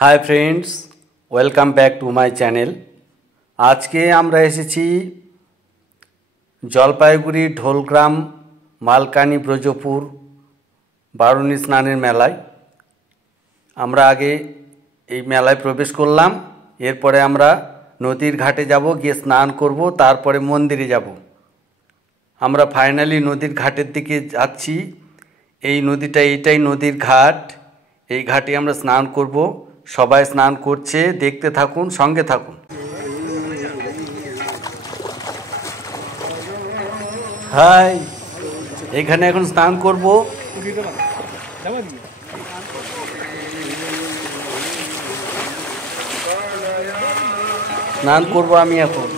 Hi friends, welcome back to my channel. आज के আমরা এসেছি জলপাইগুড়ি ঢোলগ্রাম মালকানি ব্রজপুর বারুণী স্নানের মেলায়। আমরা আগে এই মেলায় প্রবেশ করলাম, এরপরে আমরা নদীর ঘাটে যাব, গিয়ে স্নান করব, তারপরে মন্দিরে যাব। আমরা ফাইনালি নদীর ঘাটের দিকে যাচ্ছি। এই নদীটা এইটাই নদীর ঘাট। এই ঘাটে আমরা স্নান করব। সবাই স্নান করছে, দেখতে থাকুন, সঙ্গে থাকুন। হাই, এখানে এখন স্নান করব। স্নান করব আমি এখন।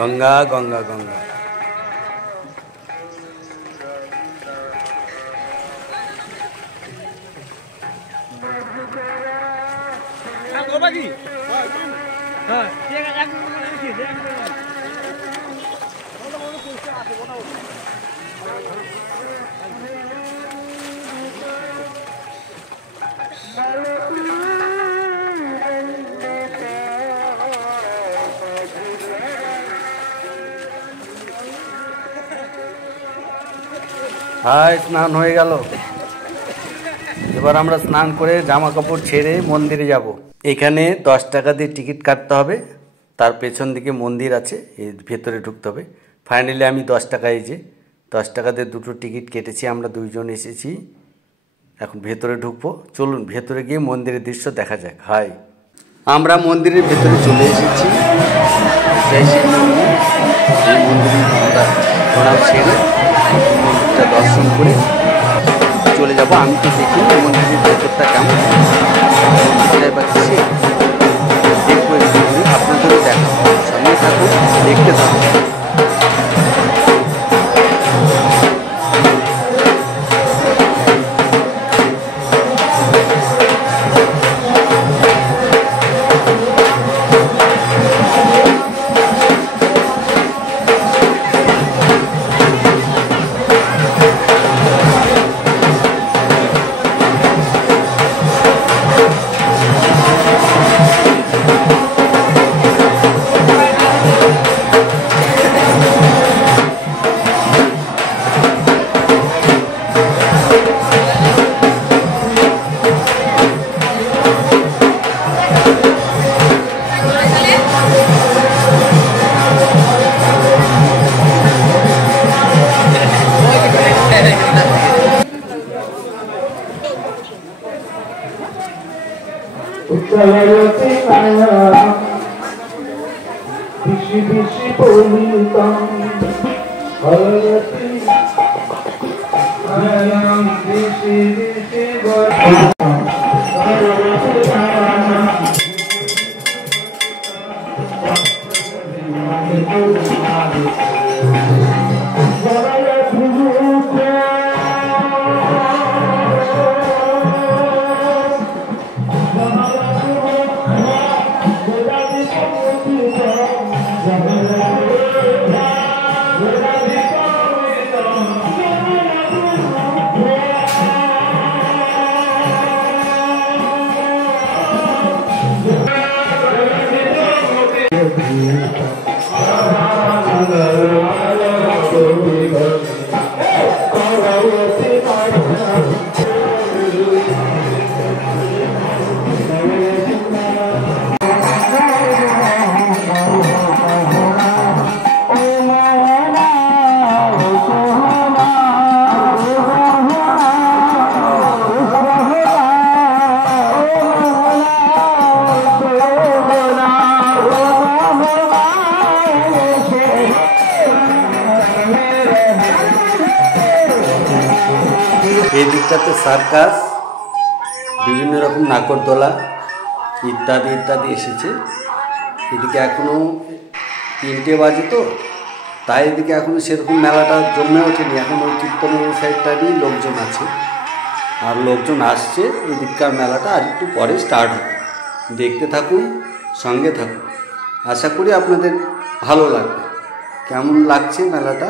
गंगा गंगा गंगा हाय, स्नान हो गल। এবার আমরা স্নান করে জামা কাপড় ছেড়ে মন্দিরে যাব। এখানে 10 টাকা দিয়ে টিকিট কাটতে হবে। তার পেছন দিকে মন্দির আছে, এর ভেতরে ঢুকতে হবে। ফাইনালি আমি 10 টাকা, এই যে 10 টাকা দিয়ে দুটো টিকিট কেটেছি। আমরা দুইজন এসেছি, এখন ভেতরে ঢুকবো। চলুন ভেতরে গিয়ে মন্দিরের দৃশ্য দেখা যাক। হাই, আমরা মন্দিরের ভেতরে চলে এসেছি। এই মন্দিরে আমরা প্রণাম সেরে মন্দিরটা দর্শন করে চলে যাব। আমি তো দেখি মন্দিরের ভেতরটা কেমন, এবার সে দেখবো, আপনাদেরও দেখাবো। সঙ্গে থাকুন, দেখতে থাকুন। উচ্চলয়তে মায়া দিশি দিশি পরিতম হরতি আয়াম দিশি দিশি এই দিকটাতে সার্কাস, বিভিন্ন রকম নাগরদোলা ইত্যাদি ইত্যাদি এসেছে। এদিকে এখনও 3টে বাজে, তো তাই এদিকে এখনও সেরকম মেলাটা জমে ওঠেনি। এখন ওই কীর্তনের সাইডটারই লোকজন আছে, আর লোকজন আসছে। এই দিককার মেলাটা আর একটু পরে স্টার্ট হবে। দেখতে থাকুন, সঙ্গে থাকুন। আশা করি আপনাদের ভালো লাগবে। কেমন লাগছে মেলাটা,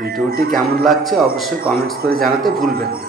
ভিডিওটি কেমন লাগছে অবশ্যই কমেন্টস করে জানাতে ভুলবেন না।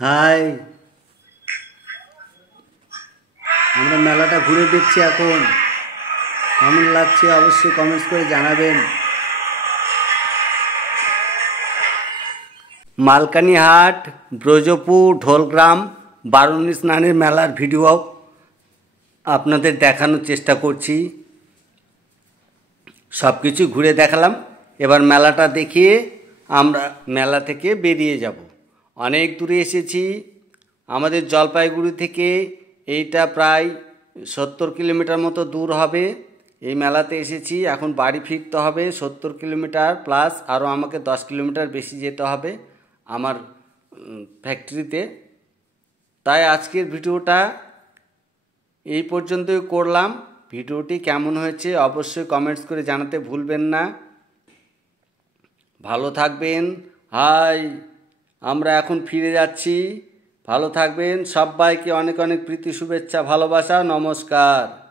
হাই, আমরা মেলাটা ঘুরে দেখছি এখন। কেমন লাগছে অবশ্যই কমেন্টস করে জানাবেন। মালকানিহাট, ব্রজপুর, ঢোলগ্রাম, বারুণী স্নানের মেলার ভিডিও আপনাদের দেখানোর চেষ্টা করছি। সব কিছু ঘুরে দেখালাম। এবার মেলাটা দেখিয়ে আমরা মেলা থেকে বেরিয়ে যাব। অনেক দূরে এসেছি। আমাদের জলপাইগুড়ি থেকে এইটা প্রায় 70 কিলোমিটার মতো দূর হবে। এই মেলাতে এসেছি, এখন বাড়ি ফিরতে হবে 70 কিলোমিটার প্লাস আরও আমাকে 10 কিলোমিটার বেশি যেতে হবে আমার ফ্যাক্টরিতে। তাই আজকের ভিডিওটা এই পর্যন্তই করলাম। ভিডিওটি কেমন হয়েছে অবশ্যই কমেন্টস করে জানাতে ভুলবেন না। ভালো থাকবেন। হাই, আমরা এখন ফিরে যাচ্ছি। ভালো থাকবেন। সবাইকে অনেক অনেক প্রীতি, শুভেচ্ছা, ভালোবাসা, নমস্কার।